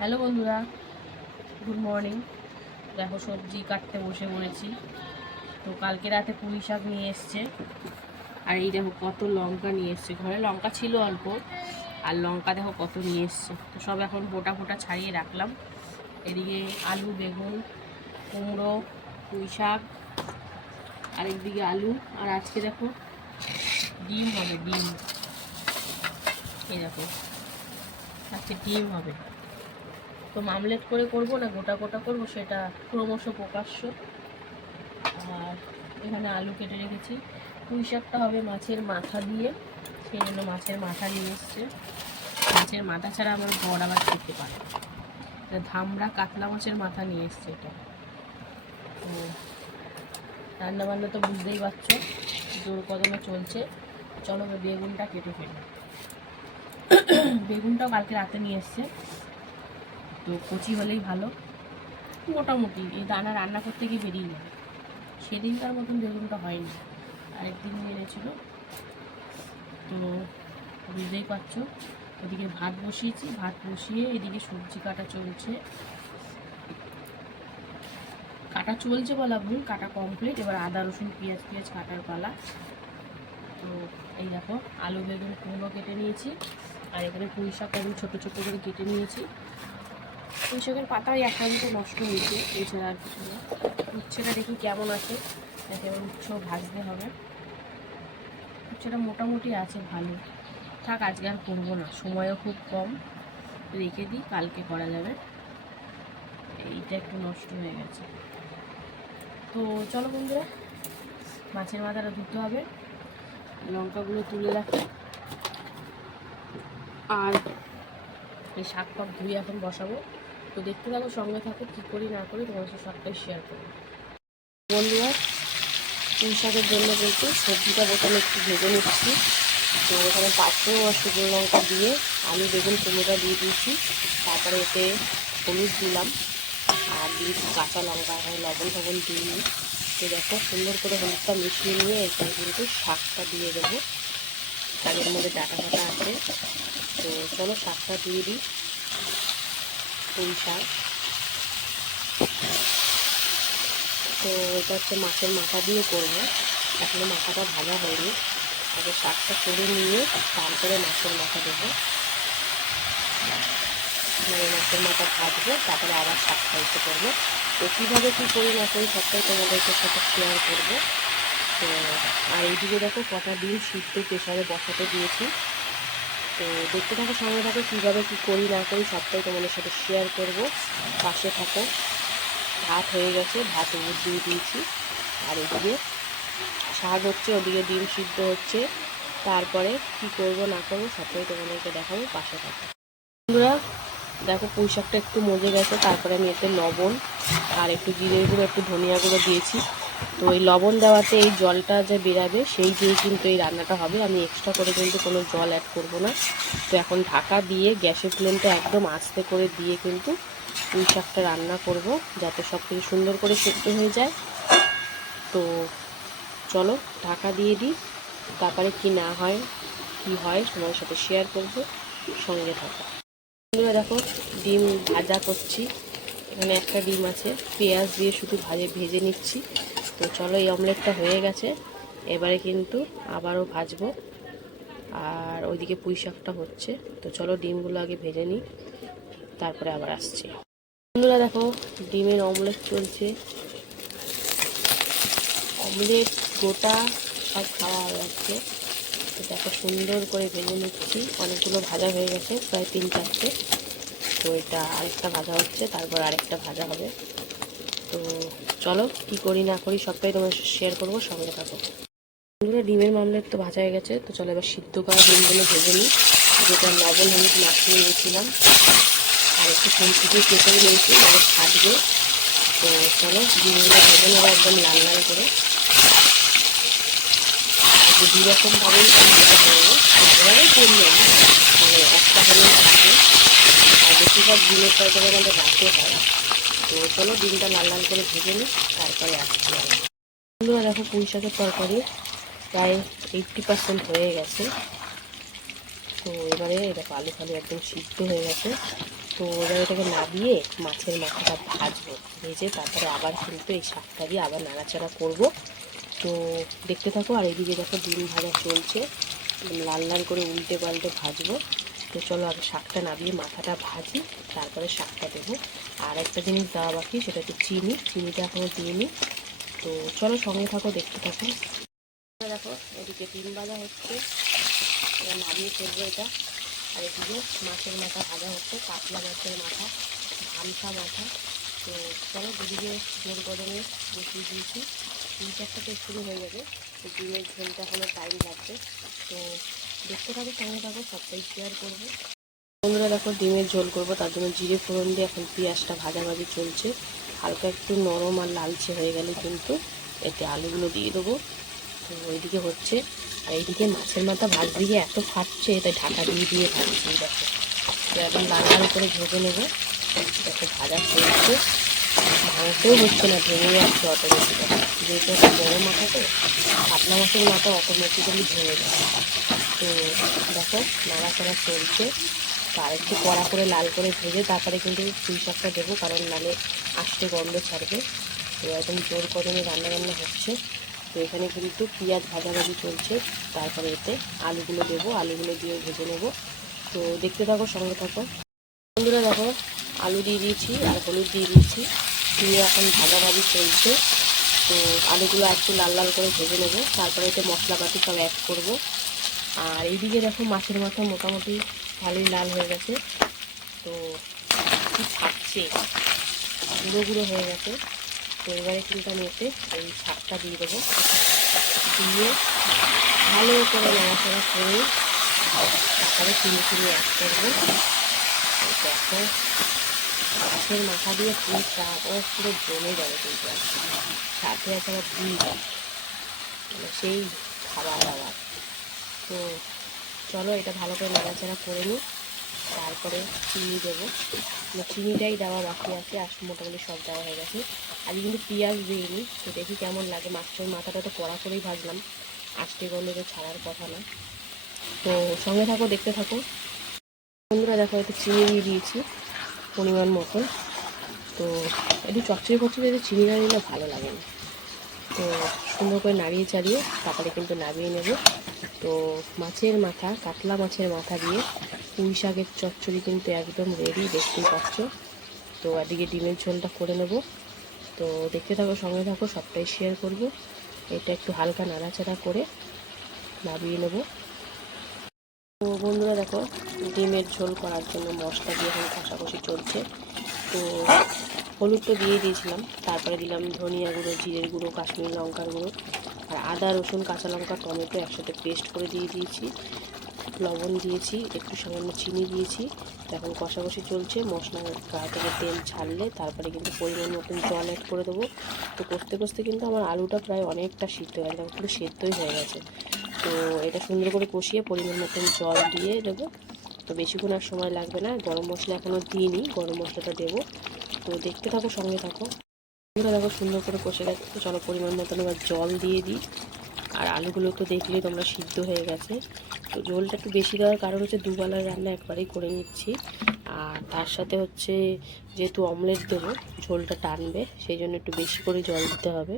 Hello বন্ধুরা, good morning. দেখো সবজি কাটতে বসে পড়েছি। তো কালকে রাতে পুঁই শাক নিয়ে এসছে, আর এই দেখো কত লঙ্কা নিয়ে এসছে। ঘরে লঙ্কা ছিল অল্প, আর লঙ্কা দেখো কত নিয়ে এসছে। তো সব এখন ফোটা ফোটা ছাড়িয়ে রাখলাম। এদিকে আলু, বেগুন, কুমড়ো, পুঁই শাক, আর একদিকে আলু। আর আজকে দেখো ডিম হবে, ডিম। এই দেখো আজকে ডিম হবে। তো মামলেট করে করব না গোটা গোটা করব সেটা ক্রমশ প্রকাশ্য। আর এখানে আলু কেটে রেখেছি। পুঁই শাকটা হবে মাছের মাথা দিয়ে, সেই জন্য মাছের মাথা নিয়ে এসছে। মাছের মাথা ছাড়া আমার বর আবার খেতে পারে। ধামড়া কাতলা মাছের মাথা নিয়ে এসছে এটা। তো রান্নাবান্না তো বুঝতেই পারছো, জোর কদমে চলছে। চলো বেগুনটা কেটে ফেলি। বেগুনটাও কালকে রাতে নিয়ে এসছে, তো কচি হলেই ভালো। মোটামুটি এই দানা রান্না করতে গিয়ে বেরিয়ে যাবে। সেদিনকার মতন বেগুনটা হয়নি, আরেকদিন এনেছিল। তো বুঝতেই পারছো, ওদিকে ভাত বসিয়েছি, ভাত বসিয়ে এদিকে সবজি কাটা চলছে। কাটা চলছে বলা ভুল, কাটা কমপ্লিট। এবার আদা রসুন পেঁয়াজ কাটার পালা। তো এই দেখো আলু, বেগুন, কুমড়ো কেটে নিয়েছি, আর এখানে পুঁই শাক আমি ছোটো ছোটো করে কেটে নিয়েছি। পুঁই শাকের পাতায় একান্ত নষ্ট হয়েছে, এছাড়া আর কিছু না। উচ্ছেটা দেখি কেমন আছে, দেখে এবার উচ্ছেও ভাজতে হবে। উচ্ছেটা মোটামুটি আছে ভালো। থাক, আজকে আর করবো না, সময়ও খুব কম, রেখে দিই, কালকে করা যাবে। এইটা একটু নষ্ট হয়ে গেছে। তো চলো বন্ধুরা, মাছের মাথাটা ধুতে হবে, লঙ্কাগুলো তুলে রাখি, আর এই শাক টাক ধুয়ে এখন বসাবো। তো দেখতে থাকো, সঙ্গে থাকো, কী করি না করি তোমার সাথে সবটাই শেয়ার করবো। বন্ধুরা, পুঁই শাকের জন্য কিন্তু সবজিটা প্রথমে একটু ভেজে নিচ্ছি। তো এখানে পাঁচফোড়ন আর শুকনো লঙ্কা দিয়ে আলু, বেগুন, কুমড়োটা দিয়ে দিয়েছি। তারপরে এতে হলুদ দিলাম, আর দিয়েছি কাঁচা লঙ্কা। এখানে লবণ ফবণ দিইনি। তো দেখো সুন্দর করে হলুদটা মিশিয়ে নিয়ে এখানে কিন্তু শাকটা দিয়ে দেবো। শাকের মধ্যে ডাটা ফাটা আছে। তো চলো শাকটা দিয়ে দিই। পুঁই শাক, তো এটা হচ্ছে মাছের মাথা দিয়ে করবো। এখনো মাথাটা ভাজা হয়নি, আগে শাকটা করে নিয়ে তারপরে মাছের মাথা দেবো। মানে মাছের মাথা ভাজবো, তারপরে আবার শাকটা ইচ্ছে করবো। তো কীভাবে কী করি না করি সবটাই তোমাদেরকে সাথে শেয়ার করবো। তো আর এইদিকে দেখো কটা ডিম সিদ্ধ প্রেশারে বসাতে দিয়েছি। তো দেখতে থাকো, সঙ্গে থাকো, কীভাবে কী করি না করি সবটাই তোমাদের সাথে শেয়ার করবো। পাশে থাকো। ভাত হয়ে গেছে, ভাত দিয়ে দিয়েছি, আর এদিকে শাক হচ্ছে, ওদিকে ডিম সিদ্ধ হচ্ছে। তারপরে কি করব না করবো সবটাই তোমাদেরকে দেখাবো, পাশে থাকো। বন্ধুরা দেখো, পুঁই শাকটা একটু মজে গেছে। তারপরে আমি এতে লবণ আর একটু জিরে গুঁড়ো, একটু ধনিয়া গুঁড়ো দিয়েছি। তো এই লবণ দেওয়াতে এই জলটা যে বেরাবে সেই দিয়ে কিন্তু এই রান্নাটা হবে। আমি এক্সট্রা করে কিন্তু কোনো জল অ্যাড করব না। তো এখন ঢাকা দিয়ে গ্যাসের ফ্লেমটা একদম আস্তে করে দিয়ে কিন্তু পুঁই শাকটা রান্না করব, যাতে সব কিছু সুন্দর করে সেদ্ধ হয়ে যায়। তো চলো ঢাকা দিয়ে দিই, তারপরে কি না হয় কি হয় তোমাদের সাথে শেয়ার করব, সঙ্গে থাকো। বন্ধুরা দেখো, ডিম ভাজা করছি। এখানে একটা ডিম আছে, পেঁয়াজ দিয়ে শুধু ভেজে নিচ্ছি। তো চলো, এই অমলেটটা হয়ে গেছে, এবারে কিন্তু আবারও ভাজবো। আর ওইদিকে পুঁই শাকটা হচ্ছে। তো চলো ডিমগুলো আগে ভেজে নিই, তারপরে আবার আসছি। বন্ধুরা দেখো, ডিমের অমলেট চলছে। অমলেট গোটা সব খাওয়া হয়ে যাচ্ছে। তো দেখো সুন্দর করে ভেজে নিচ্ছি। অনেকগুলো ভাজা হয়ে গেছে, প্রায় 3-4টে। তো এটা আরেকটা ভাজা হচ্ছে, তারপর আরেকটা ভাজা হবে। তো চলো কি করি না করি সবটাই তোমার শেয়ার করবো, সঙ্গে থাকো। বন্ধুরা ডিমের অমলেট তো ভাজা হয়ে গেছে। তো চলো এবার সিদ্ধ করা ডিমগুলো ভেজে নিই, যেটা লবণ হলুদ মাখিয়ে নিয়েছিলাম, আর একটু ফুলফুটিয়ে কেটে নিয়েছি, আবার ছাড়বে। তো চলো ডিমগুলো ভেজে নেবো একদম লাল লাল করে। দুরকমভাবেই ভাজা করবো, ভালোভাবেই করি আমি, মানে একটা হলেও থাকে। আর বেশিরভাগ ডিমের তরকারি আমাদের রাতে হয়। তো চলো ডিমটা লাল লাল করে ভেজে নিই, তারপরে আসছি আমি। বন্ধুরা দেখো, পুঁই শাকের তরকারি প্রায় 80% হয়ে গেছে। তো এবারে দেখো আলু ফালু একদম সিদ্ধ হয়ে গেছে। তো এবার এটাকে নাবিয়ে মাছের মাথাটা ভাজবো, ভেজে তারপরে আবার কিন্তু এই শাকটা দিয়ে আবার নাড়াচাড়া করব। তো দেখতে থাকো। আর এদিকে দেখো ডিম ভাজা চলছে, লাল লাল করে উল্টে পাল্টে ভাজবো। তো চলো আগে শাকটা নাবিয়ে মাথাটা ভাজি, তারপরে শাকটা দেবো। আর একটা জিনিস দেওয়া বাকি, সেটা হচ্ছে চিনিটা এখনও দিইনি। তো চলো সঙ্গে থাকো, দেখতে থাকো। দেখো এদিকে ডিম ভাজা হচ্ছে, এবার নামিয়ে ফেলবো এটা। আর এদিকে মাছের মাথা ভাজা হচ্ছে, কাতলা মাছের মাথা, ভামসা মাথা। তো চলো দুদিকে জোর গরমে বসিয়ে দিয়েছি, 3-4টা শুরু হয়ে যাবে। তো ডিমের ঝোলটা এখনো টাইম লাগবে। তো দেখতে থাকো, সঙ্গে থাকো, সবটাই শেয়ার করবো। বন্ধুরা দেখো ডিমের ঝোল করবো, তার জন্য জিরে ফোড়ন দিয়ে এখন পেঁয়াজটা ভাজাভাজি চলছে। হালকা একটু নরম আর লালচে হয়ে গেলে কিন্তু এতে আলুগুলো দিয়ে দেবো। তো ওইদিকে হচ্ছে, আর এইদিকে মাছের মাথা ভাজতে গিয়ে এত ফাটছে, তাই ঢাকা দিয়ে দিয়ে ভাজছি। দেখো তো একদম লাল লাল করে ভেজে নেবো। দেখো ভাজা চলছে, ভাঙতেও হচ্ছে না, ভেঙে যাচ্ছে অটোমেটিক্যালি। যেহেতু একটা বড়ো মাথা, তো পাতলা মাছের মাথা অটোমেটিক্যালি ভেঙে যায়। তো দেখো নাড়াচাড়া চলছে। তো আরেকটু কড়া করে লাল করে ভেজে তারপরে কিন্তু পুঁই শাকটা দেবো, কারণ নালে আস্তে গন্ধ ছাড়বে। তো একদম জোর কদমে রান্না হচ্ছে। তো এখানে কিন্তু পেঁয়াজ ভাজাভাজি চলছে, তারপরে এতে আলুগুলো দেবো, আলুগুলো দিয়ে ভেজে নেব। তো দেখতে থাকো, সঙ্গে থাকো। বন্ধুরা দেখো আলু দিয়ে দিয়েছি আর হলুদ দিয়ে দিয়েছি, দিয়ে এখন ভাজাভাজি চলছে। তো আলুগুলো একটু লাল লাল করে ভেজে নেব, তারপরে এতে মশলাপাতি সব অ্যাড করব। আর এইদিকে দেখো মাছের মাথা মোটামুটি ভালোই লাল হয়ে গেছে। তো কি ছাড়ছে, গুঁড়ো গুঁড়ো হয়ে গেছে। তো এবারে কিন্তু আমি এতে এই শাকটা দিয়ে দেবো, দিয়ে ভালো করে নাড়াচাড়া করে তারপরে চিনি অ্যাড করবো। দেখো মাছের মাথা দিয়ে পুরো শাক ও পুরো জমে যাবে কিন্তু, সাথে আছে আবার ডিম, মানে সেই খাবার দাবার। তো চলো এটা ভালো করে নাড়াচাড়া করে নিই, তারপরে চিনি দেবো। চিনিটাই দেওয়া বাকি আছে, আর মোটামুটি সব দেওয়া হয়ে গেছে। আজকে কিন্তু পেঁয়াজ দিইনি। তো দেখি কেমন লাগে। মাছের মাথাটা তো কড়া করেই ভাজলাম, আস্তে গন্ধ তো ছাড়ার কথা না। তো সঙ্গে থাকো, দেখতে থাকো। বন্ধুরা দেখো একটু চিনি দিয়ে দিয়েছি পরিমাণ মতো। তো একটু চচ্চড়ি যদি চিনি না দিলে ভালো লাগে না। তো সুন্দর করে নাড়িয়ে চাড়িয়ে তারপরে কিন্তু নামিয়ে নেব। তো মাছের মাথা, কাতলা মাছের মাথা দিয়ে পুঁই শাকের চচ্চড়ি কিন্তু একদম রেডি, দেখতেই পাচ্ছ। তো এদিকে ডিমের ঝোলটা করে নেব। তো দেখতে থাকো, সঙ্গে থাকো, সবটাই শেয়ার করব। এটা একটু হালকা নাড়াচাড়া করে নামিয়ে নেব। তো বন্ধুরা দেখো ডিমের ঝোল করার জন্য মশলা দিয়ে এখন কষাকষি চলছে। তো হলুদ তো দিয়ে দিয়েছিলাম, তারপরে দিলাম ধনিয়া গুঁড়ো, জিরের গুঁড়ো, কাশ্মীরি লঙ্কার গুঁড়ো, আর আদা রসুন কাঁচা লঙ্কা টমেটো একসাথে পেস্ট করে দিয়ে দিয়েছি। লবণ দিয়েছি, একটু সামান্য চিনি দিয়েছি। এখন কষাকষি চলছে। মশলা গা থেকে তেল ছাড়লে তারপরে কিন্তু পরিমাণ মতন জল অ্যাড করে দেবো। তো কষতে কষতে কিন্তু আমার আলুটা প্রায় অনেকটা সিদ্ধ হয়ে গেছে, পুরো সেদ্ধই হয়ে গেছে। তো এটা সুন্দর করে কষিয়ে পরিমাণ মতন জল দিয়ে দেবো। তো বেশিক্ষণ আর সময় লাগবে না, গরম মশলা এখনও দিইনি, গরম মশলাটা দেবো। তো দেখতে থাকো, সঙ্গে থাকো। দেখো সুন্দর করে কষে গেছে। তো চলো পরিমাণ মতন এবার জল দিয়ে দিই। আর আলুগুলো তো দেখলেই তোমরা সিদ্ধ হয়ে গেছে। তো ঝোলটা একটু বেশি দেওয়ার কারণ হচ্ছে দুবেলার রান্না একবারেই করে নিচ্ছি। আর তার সাথে হচ্ছে যেহেতু অমলেট দেবো, ঝোলটা টানবে, সেই জন্য একটু বেশি করে জল দিতে হবে।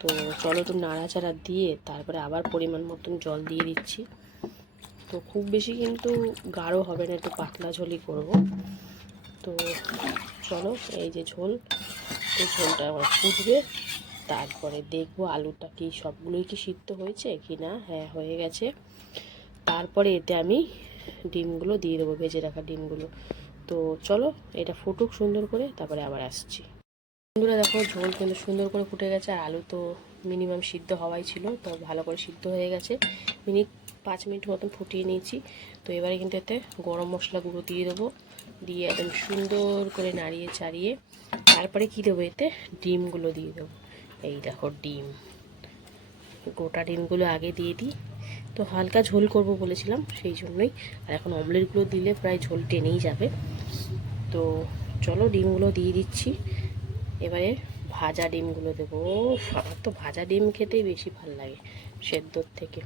তো চলো একটু নাড়াচাড়া দিয়ে তারপরে আবার পরিমাণ মতন জল দিয়ে দিচ্ছি। তো খুব বেশি কিন্তু গাঢ় হবে না, একটু পাতলা ঝোলই করব। তো চলো এই যে ঝোল, এই ঝোলটা আবার ফুটবে, তারপরে দেখবো আলুটা কি সবগুলোই কি সিদ্ধ হয়েছে কি না। হ্যাঁ হয়ে গেছে। তারপরে এতে আমি ডিমগুলো দিয়ে দেবো, ভেজে রাখা ডিমগুলো। তো চলো এটা ফুটুক সুন্দর করে, তারপরে আবার আসছি। বন্ধুরা দেখো ঝোল কিন্তু সুন্দর করে ফুটে গেছে, আর আলু তো মিনিমাম সিদ্ধ হওয়াই ছিল, তো ভালো করে সিদ্ধ হয়ে গেছে। 5 মিনিট মতন ফুটিয়ে নিয়েছি। তো এবারে কিন্তু এতে গরম মশলা গুঁড়ো দিয়ে দেবো, দিয়ে একদম সুন্দর করে নাড়িয়ে চাড়িয়ে তারপরে কী দেবো, এতে ডিমগুলো দিয়ে দেবো। এই দেখো ডিম, গোটা ডিমগুলো আগে দিয়ে দিই। তো হালকা ঝোল করব বলেছিলাম, সেই জন্যই। আর এখন অমলেটগুলো দিলে প্রায় ঝোল টেনেই যাবে। তো চলো ডিমগুলো দিয়ে দিচ্ছি। এবারে ভাজা ডিমগুলো দেবো। আমার তো ভাজা ডিম খেতেই বেশি ভালো লাগে সেদ্ধর থেকে।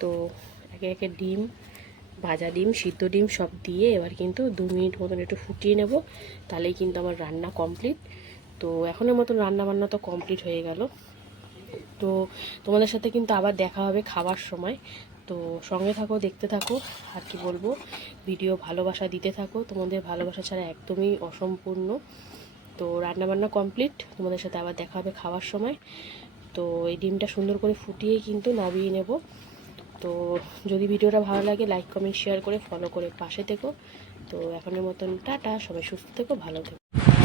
তো একে একে ডিম ভাজা ডিম, সিদ্ধ ডিম সব দিয়ে এবার কিন্তু 2 মিনিট মতন একটু ফুটিয়ে নেব, তাহলেই কিন্তু আমার রান্না কমপ্লিট। তো এখনের মতন রান্না বান্না তো কমপ্লিট হয়ে গেল। তো তোমাদের সাথে কিন্তু আবার দেখা হবে খাবার সময়। তো সঙ্গে থাকো, দেখতে থাকো। আর কি বলবো, ভিডিও ভালোবাসা দিতে থাকো, তোমাদের ভালোবাসা ছাড়া একদমই অসম্পূর্ণ। তো রান্নাবান্না কমপ্লিট, তোমাদের সাথে আবার দেখা হবে খাওয়ার সময়। তো এই ডিমটা সুন্দর করে ফুটিয়ে কিন্তু নামিয়ে নেব। তো যদি ভিডিওটা ভালো লাগে লাইক কমেন্ট শেয়ার করে ফলো করে পাশে থেকো। তো এখনের মতন টাটা, সবাই সুস্থ থেকো, ভালো থেকো।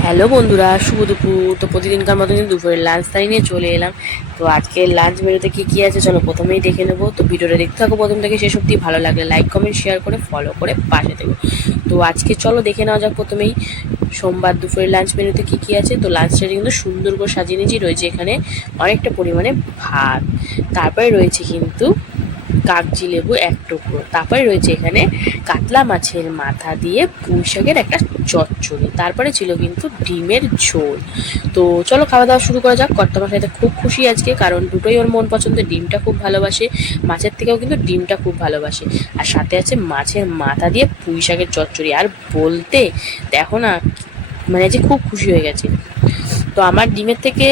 হ্যালো বন্ধুরা, শুভ দুপুর। তো প্রতিদিনকার মতন কিন্তু দুপুরের লাঞ্চ টাইম নিয়ে চলে এলাম। তো আজকে লাঞ্চ মেনুতে কী কী আছে চলো প্রথমেই দেখে নেবো। তো ভিডিওটা দেখতে থাকো প্রথম থেকে শেষ অবধি, ভালো লাগলে লাইক কমেন্ট শেয়ার করে ফলো করে পাশে থেকো। তো আজকে চলো দেখে নেওয়া যাক প্রথমেই সোমবার দুপুরের লাঞ্চ মেনুতে কী কী আছে। তো লাঞ্চটা কিন্তু সুন্দর করে সাজিয়ে নিয়েছি। রয়েছে এখানে অনেকটা পরিমাণে ভাত, তারপরে রয়েছে কিন্তু কাগজি লেবু 1 টুকরো, তারপরে রয়েছে এখানে কাতলা মাছের মাথা দিয়ে পুঁই শাকের একটা চচ্চড়ি, তারপরে ছিল কিন্তু ডিমের ঝোল। তো চলো খাওয়া দাওয়া শুরু করা যাক। কর্তামশাইতে খুব খুশি আজকে, কারণ দুটোই ওর মন পছন্দ। ডিমটা খুব ভালোবাসে, মাছের থেকেও কিন্তু ডিমটা খুব ভালোবাসে। আর সাথে আছে মাছের মাথা দিয়ে পুঁই শাকের চচ্চড়ি। আর বলতে দেখো না, মানে যে খুব খুশি হয়ে গেছে। তো আমার ডিমের থেকে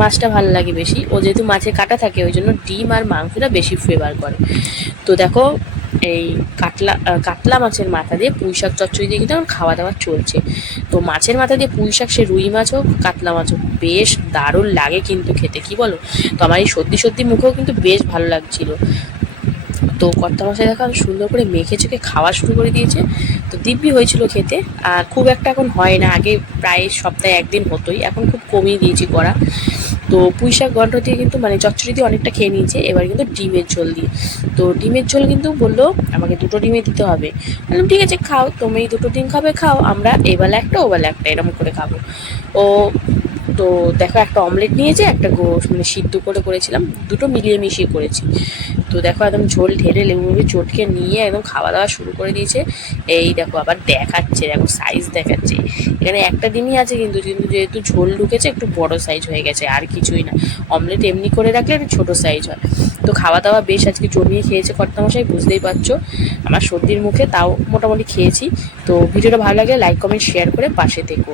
মাছটা ভালো লাগে বেশি। ও যেহেতু মাছের কাঁটা থাকে ওই জন্য ডিম আর মাংসটা বেশি ফেভার করে। তো দেখো এই কাতলা মাছের মাথা দিয়ে পুঁই শাক চচ্চড়ি দিয়ে কিন্তু এখন খাওয়া দাওয়া চলছে। তো মাছের মাথা দিয়ে পুঁই শাক, সে রুই মাছ হোক কাতলা মাছ হোক, বেশ দারুণ লাগে কিন্তু খেতে, কি বলো? তো আমার এই সত্যি সত্যি মুখেও কিন্তু বেশ ভালো লাগছিল। তো কর্তামশাই দেখা সুন্দর করে মেখে চেখে খাওয়া শুরু করে দিয়েছে। তো দিব্যি হয়েছিল খেতে। আর খুব একটা এখন হয় না, আগে প্রায় সপ্তাহে 1 দিন হতোই, এখন খুব কমিয়ে দিয়েছি করা। তো পুঁই শাক ঘন্ট দিয়ে কিন্তু মানে চচ্চড়ি দিয়ে অনেকটা খেয়ে নিয়েছে। এবার কিন্তু ডিমের ঝোল দিয়ে, তো ডিমের ঝোল কিন্তু বললো আমাকে 2টো ডিমে দিতে হবে। বললাম ঠিক আছে খাও, তুমি 2টো ডিম খাবে খাও, আমরা এবেলা একটা ওবেলা একটা এরকম করে খাবো। ও তো দেখো একটা অমলেট নিয়েছে, একটা মানে সিদ্ধ করে করেছিলাম, দুটো মিলিয়ে মিশিয়ে করেছি। তো দেখো একদম ঝোল ঢেলে লেবু চটকে নিয়ে একদম খাওয়া দাওয়া শুরু করে দিয়েছে। এই দেখো আবার দেখাচ্ছে, দেখো সাইজ দেখাচ্ছে। এখানে একটা ডিমই আছে কিন্তু কিন্তু যেহেতু ঝোল ঢুকেছে একটু বড় সাইজ হয়ে গেছে, আর কিছুই না। অমলেট এমনি করে রাখলে একটু ছোটো সাইজ হয়। তো খাওয়া দাওয়া বেশ আজকে জমিয়ে খেয়েছে কর্তামশাই, বুঝতেই পারছো আমার সর্দির মুখে, তাও মোটামুটি খেয়েছি। তো ভিডিওটা ভালো লাগলে লাইক কমেন্ট শেয়ার করে পাশে থেকো।